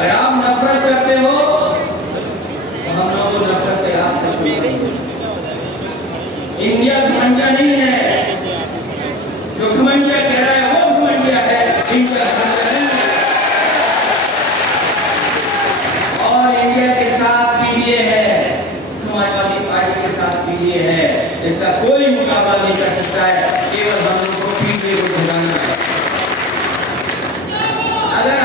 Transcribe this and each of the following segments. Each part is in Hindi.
अगर आप नफरत करते हो तो हम लोग नफरत के आप से शुरू करेंगे। इंडिया घमंडिया नहीं है, जो घमंडिया कह रहा है वो घमंडिया है, इंडिया घमंडिया नहीं है। और इंडिया के साथ पीडीए है, समाजवादी पार्टी के साथ पीडीए है, इसका कोई मुकाबला नहीं कर सकता है, केवल हम लोग को पीडीए को भगाना है। अगर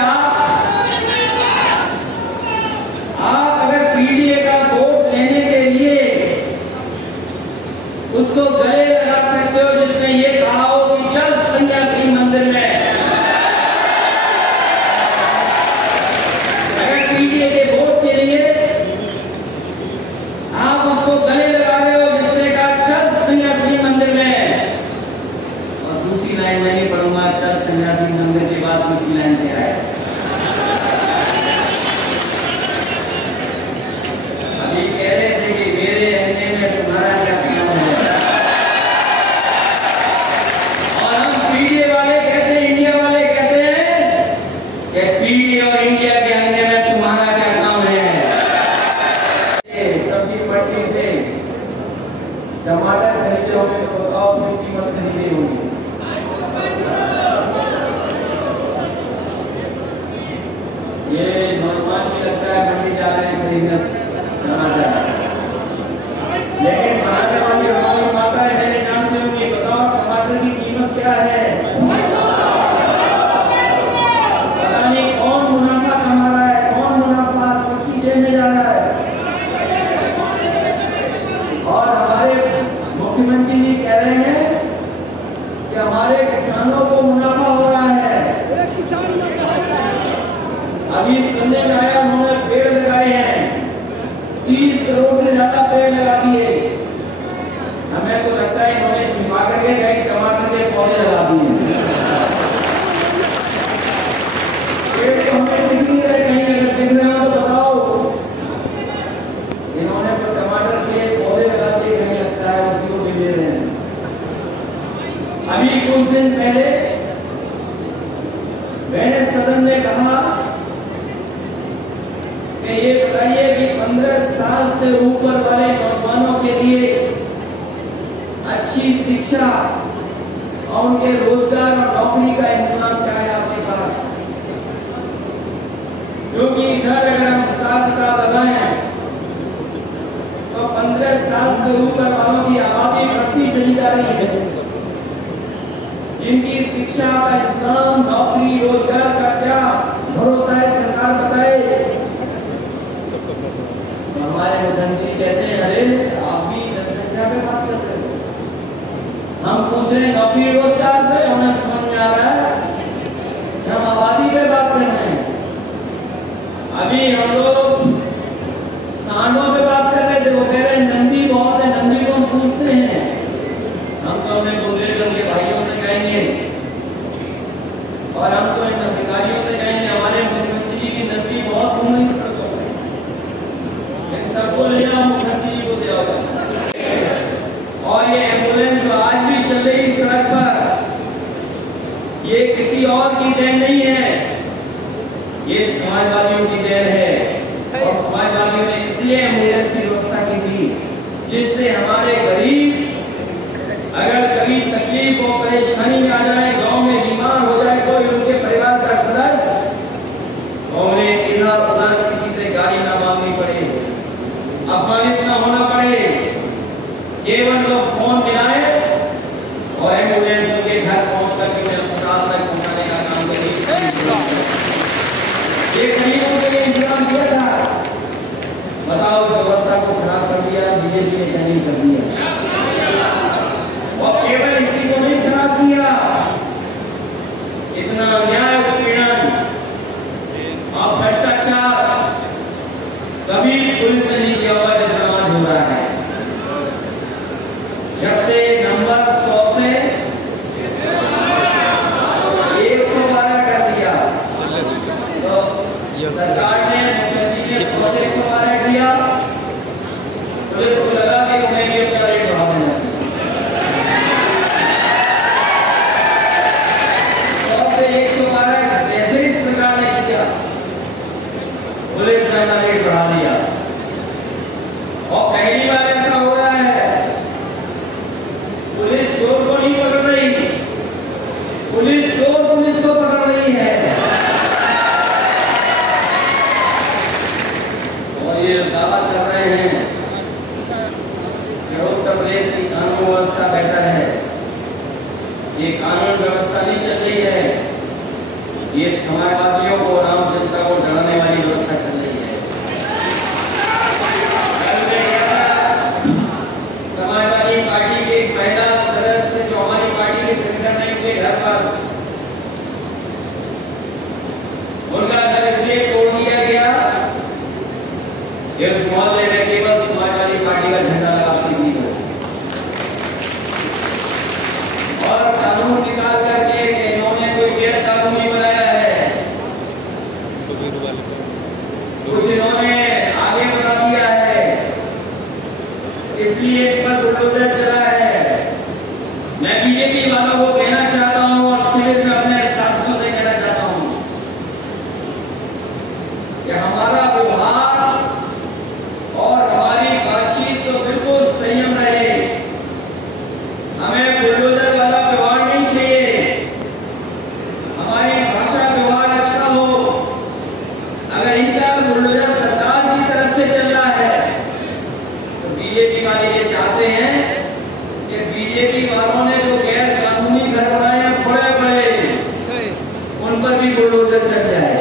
अगर पीडीए का वोट लेने के लिए उसको गले लगा सकते हो जिसने ये कहा हो कि चल सन्यासी मंदिर में, अगर पीडीए के वोट के लिए आप उसको गले लगा रहे हो जिसने कहा चल सन्यासी मंदिर में, और दूसरी लाइन में नहीं पढ़ूंगा, चल सन्यासी मंदिर के बाद दूसरी लाइन क्या है? कह रहे थे कि मेरे अंडे में तुम्हारा क्या काम है, और हम पीडीए वाले कहते हैं, इंडिया वाले कहते हैं कि पीडीए और इंडिया के अंडे में तुम्हारा क्या काम है। सब्जी मंडी से टमाटर खरीदे होंगे तो बताओ किस कीमत खरीदे होंगे? ये नौजवान भी लगता है मंडी जा रहे हैं खरीदने, लेकिन बनाने वाली हमारी माता है, मैंने जानते होंगे, बताओ टमाटर की कीमत क्या है? पता नहीं कौन मुनाफा कमा रहा है, कौन मुनाफा किसकी जेब में जा रहा है। और हमारे मुख्यमंत्री जी कह रहे हैं कि हमारे किसानों को मुनाफा हो रहा है। अभी सुनने में आया उन्होंने पेड़ लगाए हैं, 30 करोड़ से ज्यादा पेड़ लगा दिए। हमें तो लगता है इन्होंने छिपा करके कहीं टमाटर के पौधे लगा दिए। पेड़ तो हमें दिख नहीं रहे, कहीं अगर दिख रहे हो तो बताओ। इन्होंने तो टमाटर के पौधे लगा दिए, कहीं लगता है उसी को भी ले रहे हैं। अभी कुछ दिन पहले मैंने सदन में कहा ये बताइए कि 15 साल से ऊपर वाले नौजवानों के लिए अच्छी शिक्षा और उनके रोजगार और नौकरी का इंतजाम क्या है आपके पास? क्योंकि इधर अगर हम हिसाब किताब लगाएं तो 15 साल से ऊपर वालों की आबादी बढ़ती चली जा रही है। जिनकी शिक्षा का इंतजाम, नौकरी, रोजगार का क्या भरोसा है, सरकार बताए। हमारे मुख्यमंत्री कहते हैं अरे आप भी जनसंख्या पे बात कर रहे हो, हम पूछ रहे हैं नौकरी रोजगार पे, उन्हें समझ में आ रहा है हम आबादी पे बात कर रहे हैं। अभी हम लोग सांडों पे बात कर रहे थे, वो कह रहे हैं नंदी बहुत है, नंदी को हम पूछते हैं। हम तो अपने बुंदेलखंड के भाइयों से कहेंगे और हम तो इन अधिकारियों से कहेंगे हमारे मुख्यमंत्री जी की नंदी बहुत घूमी सड़कों में, सबको ले जाओ, मुख्यमंत्री जी को दे आओ। और ये एम्बुलेंस जो आज भी चल रही सड़क पर, ये किसी और की देन नहीं है, ये समाजवादियों की देन है। और समाजवादियों ने इसलिए एम्बुलेंस की व्यवस्था की थी जिससे हमारे गरीब अगर कभी तकलीफ हो, परेशानी में आ जाए, गांव में बीमार हो जाए कोई उनके परिवार का सदस्य, तो उन्हें इधर उधर किसी से गाड़ी ना मांगनी पड़े, अपमानित न होना पड़े, केवल वो फोन मिलाए और एम्बुलेंस उनके घर पहुंचकर के अस्पताल तक पहुंचाने का काम करेगी। ये गरीबों के लिए इंतजाम किया था, बताओ व्यवस्था को खराब कर दिया बीजेपी ने, क्या नहीं कर दिया। और केवल इसी को नहीं खराब किया, रेट बढ़ा दिया। और पहली बार ऐसा हो रहा है, पुलिस चोर को नहीं पकड़ रही, पुलिस चोर पुलिस को पकड़ रही है। और ये दावा कर रहे हैं कि उत्तर प्रदेश की कानून व्यवस्था बेहतर है। ये कानून व्यवस्था नहीं चल रही है, ये समाजवादियों को, आम जनता को डराने वाली व्यवस्था चल रही है। समाजवादी पार्टी के एक महिला सदस्य जो हमारी पार्टी के संगठन है, उनके घर पर उनका घर इसलिए तोड़ दिया गया कि उस मोहल्ले में केवल समाजवादी पार्टी का झंडा लगा सकती है। और कानून निकाल करके इन्होंने कोई गैर कानूनी बनाया है, कुछ इन्होंने आगे बना दिया है, इसलिए इन पर बुलडोजर चला है। मैं बीजेपी वालों को कहना चाहता हूं और शिविर में अपने साथियों से कहना चाहता हूं कि हमारा व्यवहार और हमारी बातचीत तो बिल्कुल संयम रहे। हमें बुलडोजर वाला व्यवहार नहीं चाहिए, हमारी भाषा व्यवहार अच्छा हो। अगर इनका बुलडोजर सरकार की तरफ से चल रहा है तो बीजेपी वाले ये चाहते हैं कि बीजेपी वालों ने जो गैर कानूनी घर बनाए हैं बड़े बड़े, उन पर भी बुलडोजर चल जाए।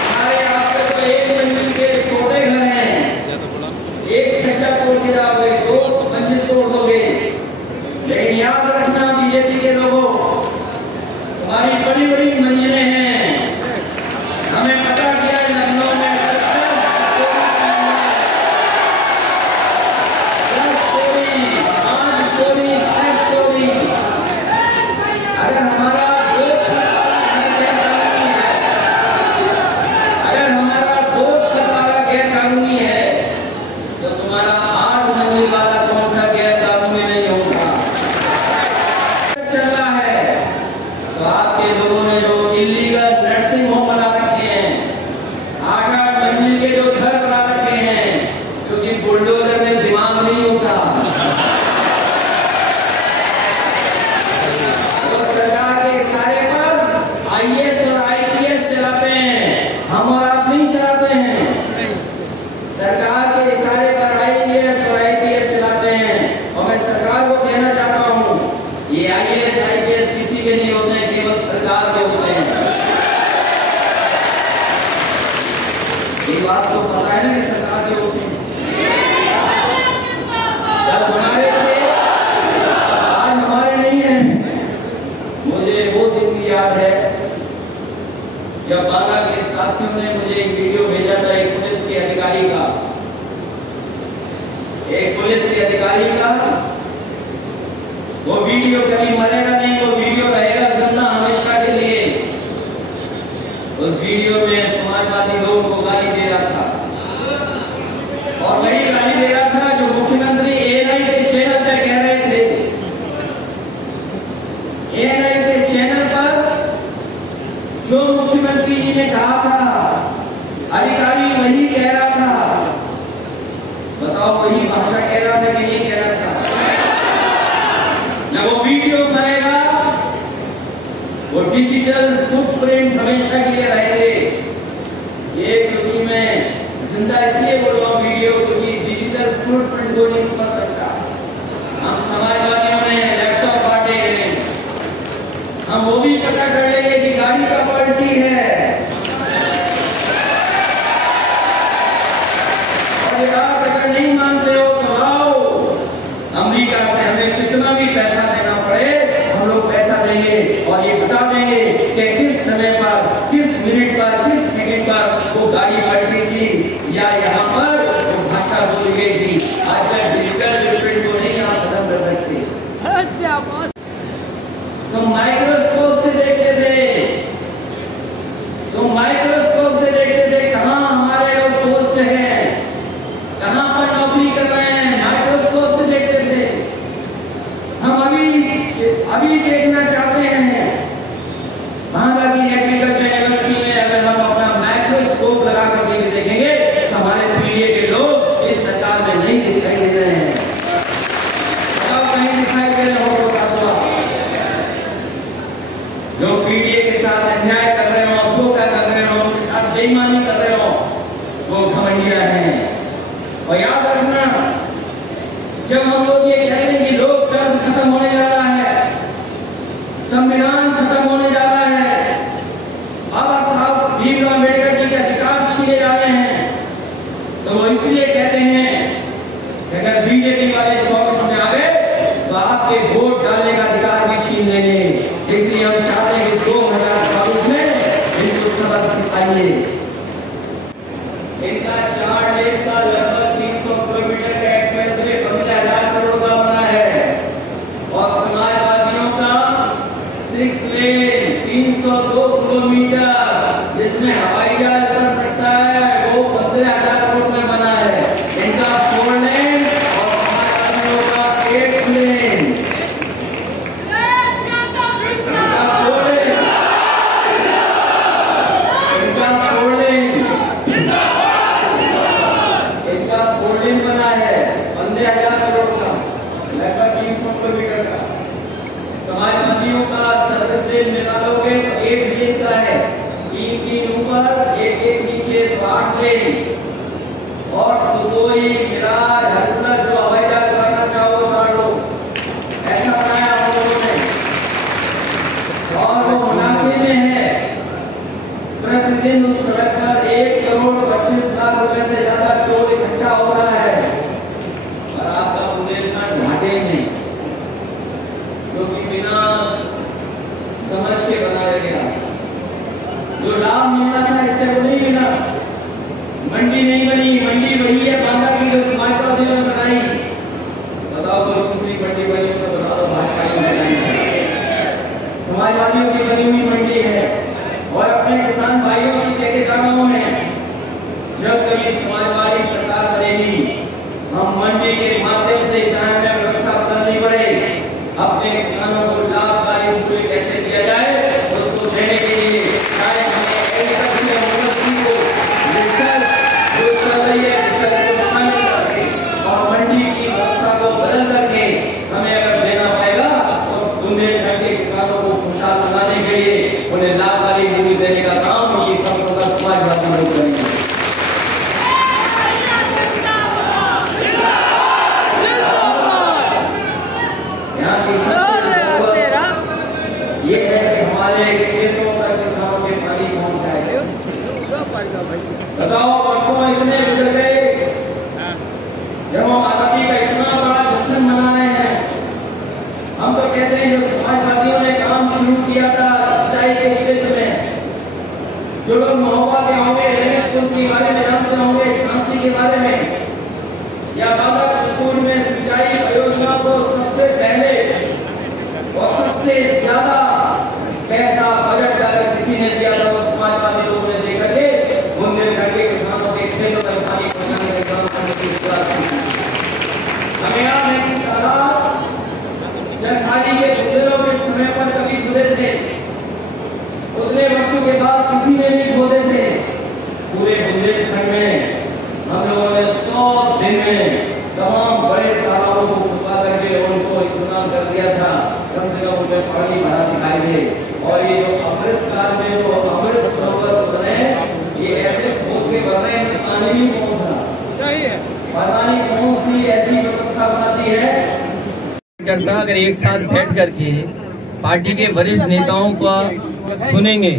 हमारे यहाँ पे तो एक मंजिल के छोटे घर हैं, एक छज्जा तोड़ के जाओगे, दो मंजिल तोड़ दोगे। लेकिन याद रखना बीजेपी के लोगों, तुम्हारी बड़ी बड़ी मंजिलें हैं। हमें पता किया लखनऊ में 10 स्टोरी, 5 स्टोरी, 6 स्टोरी। अगर हमारा 2 छत वाला घर गैर कानूनी है, अगर हमारा 2 छत वाला गैर कानूनी है, तो तुम्हारा 8 मंजिल वाला कौन सा गैर कानूनी नहीं होगा। चल रहा है तो आपके लोगों ने जो इलीगल नर्सिंग होम बना रखे हैं, 8-8 मंजिल के जो घर बना रखे हैं, क्योंकि बुलडोजर में दिमाग नहीं होता। तो सरकार के इशारे पर आईएएस और आईपीएस चलाते हैं, हम और आप नहीं चलाते हैं। सरकार के इशारे पर आईएएस और आईपीएस चलाते हैं। और मैं सरकार को कहना चाहता हूं, ये आईएएस आईपीएस किसी के नहीं होते हैं, केवल सरकार के होते हैं। ये बात तो पता है ना कि सरकार के होते हैं। कल हमारे थे, आज हमारे नहीं है। मुझे वो दिन भी याद है जब बाला के साथियों ने मुझे एक वीडियो भेजा था एक पुलिस के अधिकारी का, एक पुलिस के अधिकारी का। वो वीडियो कभी मरेगा नहीं, वो वीडियो रहेगा जिंदा हमेशा के लिए। उस वीडियो में समाजवादी लोगों को गाली दे रहा था, और वही गाली दे रहा था जो मुख्यमंत्री एएनआई के चैनल पे कह रहे थे। एएनआई के चैनल पर जो मुख्यमंत्री जी ने कहा था, अधिकारी वही कह रहा था। बताओ वही भाषा कह रहा था कि नहीं कह रहा था? ना वो वीडियो बनेगा, वो डिजिटल फुटप्रिंट हमेशा के लिए रहेंगे। ये क्योंकि मैं जिंदा इसलिए बोल रहा हूँ वीडियो, क्योंकि डिजिटल फुटप्रिंट को नहीं समझ सकता। हम समाजवादियों ने लैपटॉप बांटे हैं, हम वो भी पता कर लेंगे कि गाड़ी का पलटी है। और आप अगर नहीं मानते हो तो आओ, अमेरिका से हमें कितना भी पैसा देना पड़े, हम लोग पैसा देंगे और ये बता देंगे कि किस समय पर, किस मिनट पर, किस सेकंड पर वो गाड़ी पलटी थी या यहाँ पर वो भाषा बोली गई थी। आजकल डिजिटल प्रिंट को नहीं आप खत्म कर सकते। तो माइक्रोस्कोप से देखते थे, तो माइक्रोस्कोप से देखते थे कहाँ हमारे लोग पोस्ट हैं, कहाँ पर नौकरी कर रहे हैं, माइक्रोस्कोप से देखते थे। हम अभी देखना चाहते हैं महारानी एग्रीकल्चर यूनिवर्सिटी में, अगर हम अपना माइक्रोस्कोप लगा आपके वोट डालने का अधिकार भी छीन लेंगे। इसलिए हम चाहते हैं कि 2024 में इनको सबक सिखाइए। इनका 4 लेन का लगभग 300 किलोमीटर का एक्सप्रेस वे 15,000 करोड़ का बना है और समाजवादियों का 6 लेन 302 किलोमीटर जिसमें हवाई जहाज उतर सकता है वो 15,000 करोड़ में बना है। इनका 4 लेन और समाजवादियों का 8 लेन। बना है 15,000 करोड़ का लगभग 300 किलोमीटर का। समाजवादियों का सर्विस लेन निकालोगे तो 8 लेन का है, 3 ऊपर 1 नीचे, तो 8 लेन। और सुगोई मिराज हरकुलर जो हवाई जहाज बनाना चाहो 4 लोग ऐसा बनाया हम लोगों ने और वो मुनाफे में है। प्रतिदिन उस सड़क पर 1 करोड़ 25 लाख रुपए से ज्यादा टोल इकट्ठा हो रहा है और आपका बुंदेलखंड घाटे में जो कि बिना समझ के बनाया गया। जो लाभ मिलना था इससे वो नहीं मिला। मंडी नहीं बनी, मंडी वही है बांदा की जो समाजवादियों ने बनाई। बताओ कोई दूसरी मंडी बनी तो बता दो, भाजपा की बनाई समाजवादियों की बनी हुई मंडी है। और अपने किसान भाइयों से कह के जा रहा हूं मैं, जब कभी समाजवादी सरकार बनेगी हम मंडी के माध्यम से चाहे हमें व्यवस्था बदलनी पड़े, अपने किसानों को लाभकारी मूल्य कैसे दिया जाए उसको देने के लिए चाहे हमें जो चल रही है को शामिल करके और मंडी की व्यवस्था को बदल करके हमें अगर देना पड़ेगा तो बुंदेलखंड के किसानों को खुशहाल बनाने के लिए उन्हें लाभकारी मूल्य देने का काम ये सब समाजवादी लोग करेंगे। ये है कि हमारे खेतों तक किसानों के पानी पहुंच जाए। बताओ परसों इतने गुजर गए जब हम आजादी का इतना बड़ा जश्न मना रहे हैं। हम तो कहते हैं जो समाजवादियों ने काम शुरू किया था सिंचाई के क्षेत्र में, जो लोग महोबा के होंगे, रेलपुर के बारे में जानते होंगे, झांसी के बारे में या बाबा छतुर में सिंचाई परियोजना को सबसे पहले और सबसे ज्यादा पैसा बजट अगर किसी ने दिया था वो समाजवादी लोगों ने देकर के बुंदेलखंड के किसानों के खेतों तक पानी पहुंचाने का काम करने की शुरुआत की। हमें याद है कि जरखाली के बुंदेलों के समय पर कभी खुदे थे, उतने वर्षों के बाद किसी ने भी खोदे थे। पूरे बुंदेलखंड में हम लोगों ने 100 दिन में तमाम बड़े तालाबों को खुदवा करके उनको इंतजाम कर दिया था, कम से कम उनमें पानी भरा दिखाई दे। और ये जो अमृत काल में जो अमृत सरोवर बने ये ऐसे खोद के बन रहे हैं, पानी नहीं पहुंच रहा। सही है, पता नहीं कौन सी ऐसी व्यवस्था बनाती है। जनता अगर एक साथ बैठ करके पार्टी के वरिष्ठ नेताओं को सुनेंगे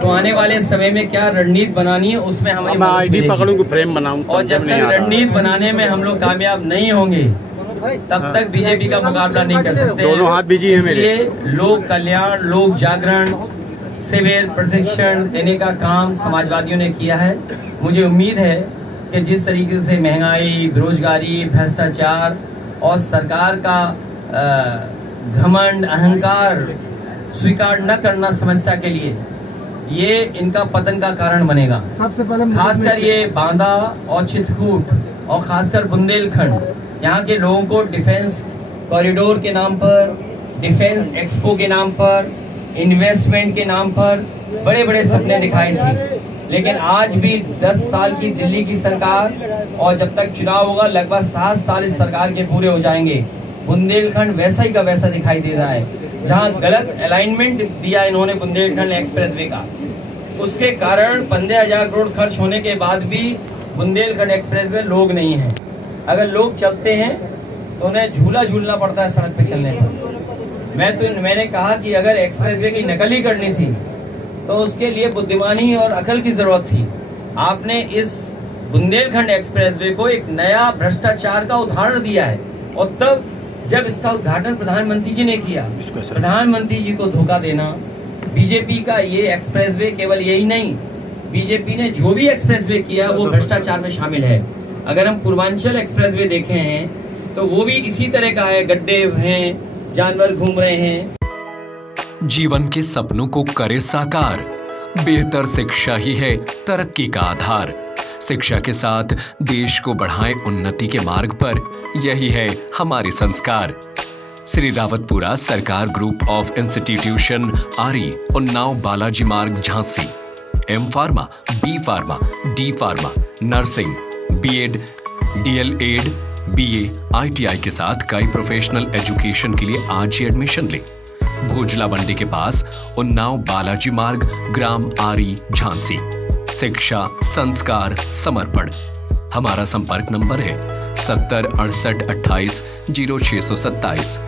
तो आने वाले समय में क्या रणनीति बनानी है उसमें हमारी आईडी पकड़ूंगी, फ्रेम बनाऊं। और जब तक रणनीति बनाने में हम लोग कामयाब नहीं होंगे तब तक बीजेपी का मुकाबला नहीं कर सकते। दोनों हाथ बिजी हैं मेरे। इसलिए लोक कल्याण, लोक जागरण, शिविर प्रशिक्षण देने का काम समाजवादियों ने किया है। मुझे उम्मीद है कि जिस तरीके से महंगाई, बेरोजगारी, भ्रष्टाचार और सरकार का घमंड, अहंकार स्वीकार न करना समस्या के लिए ये इनका पतन का कारण बनेगा। सबसे पहले खासकर ये बांदा और चित्रकूट और खासकर बुंदेलखंड, यहाँ के लोगों को डिफेंस कॉरिडोर के नाम पर, डिफेंस एक्सपो के नाम पर, इन्वेस्टमेंट के नाम पर बड़े बड़े सपने दिखाए थे। लेकिन आज भी 10 साल की दिल्ली की सरकार और जब तक चुनाव होगा लगभग 7 साल इस सरकार के पूरे हो जाएंगे। बुंदेलखंड वैसा ही का वैसा दिखाई दे रहा है। जहां गलत अलाइनमेंट दिया इन्होंने बुंदेलखंड एक्सप्रेसवे का, उसके कारण 15,000 करोड़ खर्च होने के बाद भी बुंदेलखंड एक्सप्रेसवे लोग नहीं है। अगर लोग चलते हैं तो उन्हें झूला झूलना पड़ता है सड़क पे चलने पर। मैंने कहा कि अगर एक्सप्रेसवे की नकल ही करनी थी तो उसके लिए बुद्धिमानी और अकल की जरूरत थी। आपने इस बुंदेलखंड एक्सप्रेसवे को एक नया भ्रष्टाचार का उदाहरण दिया है और तब जब इसका उद्घाटन प्रधानमंत्री जी ने किया, प्रधानमंत्री जी को धोखा देना। बीजेपी का ये एक्सप्रेसवे केवल यही नहीं, बीजेपी ने जो भी एक्सप्रेसवे किया वो भ्रष्टाचार में शामिल है। अगर हम पूर्वांचल एक्सप्रेसवे देखे हैं तो वो भी इसी तरह का है, गड्ढे हैं, जानवर घूम रहे हैं। जीवन के सपनों को करे साकार, बेहतर शिक्षा ही है तरक्की का आधार। शिक्षा के साथ देश को बढ़ाएं उन्नति के मार्ग पर, यही है हमारे संस्कार। श्री रावतपुरा सरकार ग्रुप ऑफ इंस्टीट्यूशन, आरी, Unnao, Balaji Marg, Jhansi. M pharma, B pharma, D pharma, nursing, BEd, DElEd, BA, ITI के साथ कई प्रोफेशनल एजुकेशन के लिए आज ही एडमिशन लें। भोजला मंडी के पास, उन्नाव, बालाजी मार्ग, ग्राम आरी, झांसी। शिक्षा, संस्कार, समर्पण। हमारा संपर्क नंबर है 70 68 28 0627।